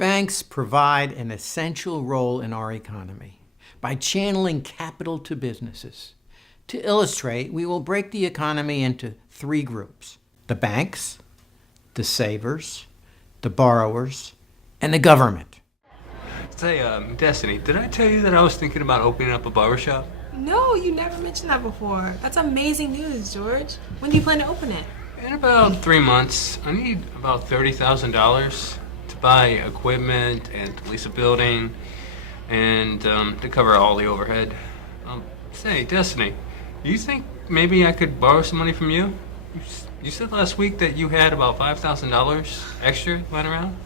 Banks provide an essential role in our economy by channeling capital to businesses. To illustrate, we will break the economy into three groups: the banks, the savers, the borrowers, and the government. Say, Destiny, did I tell you that I was thinking about opening up a barbershop? No, you never mentioned that before. That's amazing news, George. When do you plan to open it? In about 3 months. I need about $30,000 to buy equipment and to lease a building and to cover all the overhead. Say, Destiny, do you think maybe I could borrow some money from you? You said last week that you had about $5,000 extra lying around?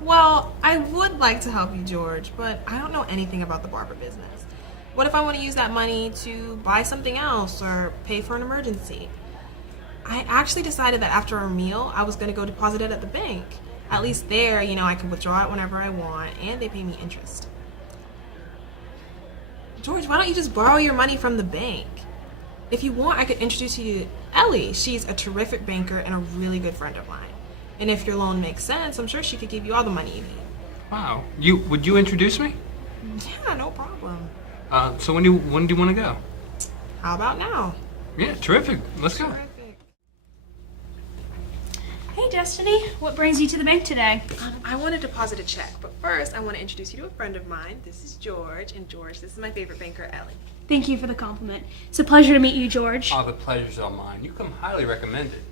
Well, I would like to help you, George, but I don't know anything about the barber business. What if I want to use that money to buy something else or pay for an emergency? I actually decided that after a meal, I was going to go deposit it at the bank. At least there, I can withdraw it whenever I want, and they pay me interest. George, why don't you just borrow your money from the bank? If you want, I could introduce you to Ellie. She's a terrific banker and a really good friend of mine. And if your loan makes sense, I'm sure she could give you all the money you need. Wow. Would you introduce me? Yeah, no problem. So when do you want to go? How about now? Yeah, terrific. Let's go. Terrific. Hey, Destiny. What brings you to the bank today? I want to deposit a check, but first I want to introduce you to a friend of mine. This is George, and George, this is my favorite banker, Ellie. Thank you for the compliment. It's a pleasure to meet you, George. Oh, the pleasure's all mine. You come highly recommended.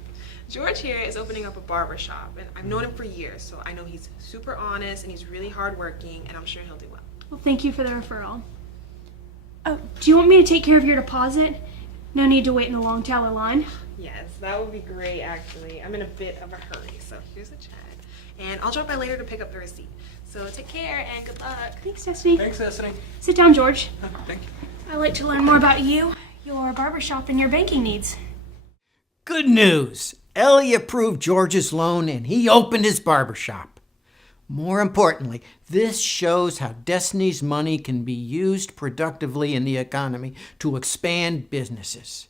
George here is opening up a barber shop, and I've known him for years, so I know he's super honest and he's really hardworking, and I'm sure he'll do well. Well, thank you for the referral. Oh, do you want me to take care of your deposit? No need to wait in the long tower line. Yes, that would be great, actually. I'm in a bit of a hurry, so here's a check. And I'll drop by later to pick up the receipt. So take care and good luck. Thanks, Destiny. Thanks, Destiny. Sit down, George. Thank you. I'd like to learn more about you, your barbershop, and your banking needs. Good news! Ellie approved George's loan and he opened his barbershop. More importantly, this shows how Destiny's money can be used productively in the economy to expand businesses.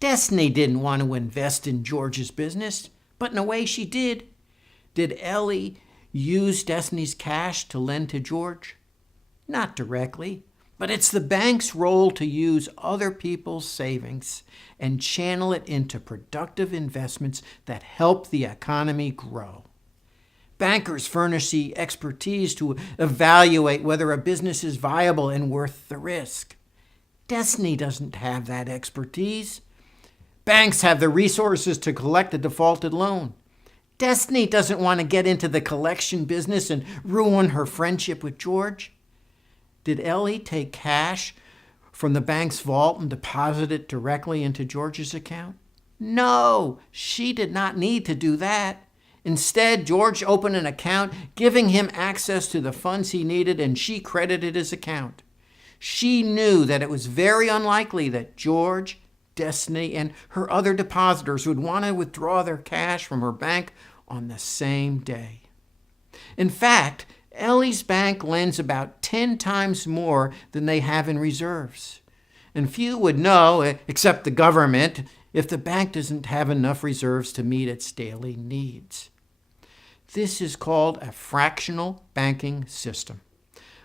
Destiny didn't want to invest in George's business, but in a way she did. Did Ellie use Destiny's cash to lend to George? Not directly, but it's the bank's role to use other people's savings and channel it into productive investments that help the economy grow. Bankers furnish the expertise to evaluate whether a business is viable and worth the risk. Destiny doesn't have that expertise. Banks have the resources to collect a defaulted loan. Destiny doesn't want to get into the collection business and ruin her friendship with George. Did Ellie take cash from the bank's vault and deposit it directly into George's account? No, she did not need to do that. Instead, George opened an account, giving him access to the funds he needed, and she credited his account. She knew that it was very unlikely that George, Destiny, and her other depositors would want to withdraw their cash from her bank on the same day. In fact, Ellie's bank lends about 10 times more than they have in reserves. And few would know, except the government, if the bank doesn't have enough reserves to meet its daily needs. This is called a fractional banking system.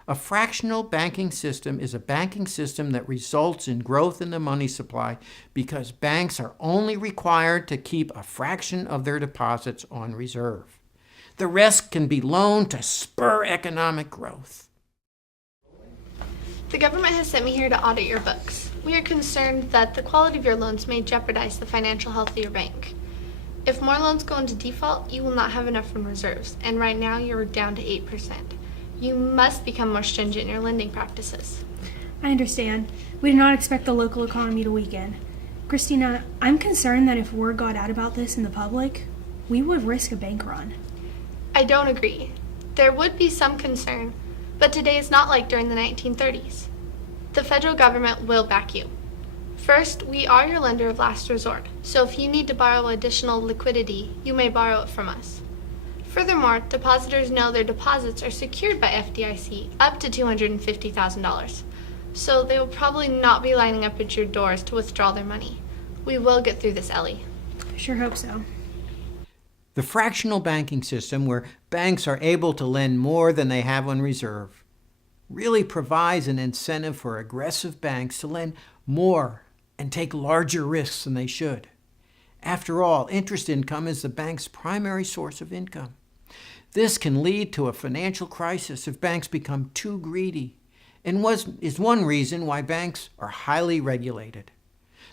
A fractional banking system is a banking system that results in growth in the money supply because banks are only required to keep a fraction of their deposits on reserve. The rest can be loaned to spur economic growth. The government has sent me here to audit your books. We are concerned that the quality of your loans may jeopardize the financial health of your bank. If more loans go into default, you will not have enough in reserves, and right now you're down to 8%. You must become more stringent in your lending practices. I understand. We do not expect the local economy to weaken. Christina, I'm concerned that if word got out about this in the public, we would risk a bank run. I don't agree. There would be some concern, but today is not like during the 1930s. The federal government will back you. First, we are your lender of last resort, so if you need to borrow additional liquidity, you may borrow it from us. Furthermore, depositors know their deposits are secured by FDIC up to $250,000, so they will probably not be lining up at your doors to withdraw their money. We will get through this, Ellie. I sure hope so. The fractional banking system, where banks are able to lend more than they have on reserve, really provides an incentive for aggressive banks to lend more and take larger risks than they should. After all, interest income is the bank's primary source of income. This can lead to a financial crisis if banks become too greedy, and is one reason why banks are highly regulated.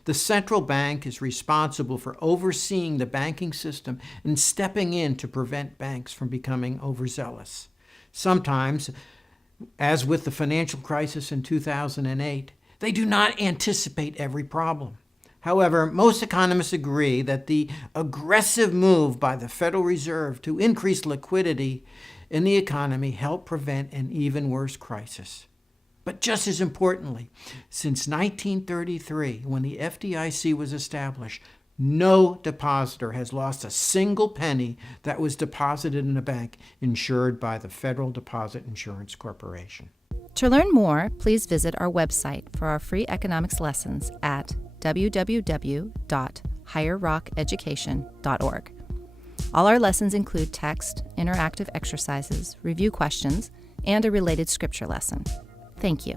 The central bank is responsible for overseeing the banking system and stepping in to prevent banks from becoming overzealous. Sometimes, as with the financial crisis in 2008, they do not anticipate every problem. However, most economists agree that the aggressive move by the Federal Reserve to increase liquidity in the economy helped prevent an even worse crisis. But just as importantly, since 1933, when the FDIC was established, no depositor has lost a single penny that was deposited in a bank insured by the Federal Deposit Insurance Corporation. To learn more, please visit our website for our free economics lessons at www.higherrockeducation.org. All our lessons include text, interactive exercises, review questions, and a related scripture lesson. Thank you.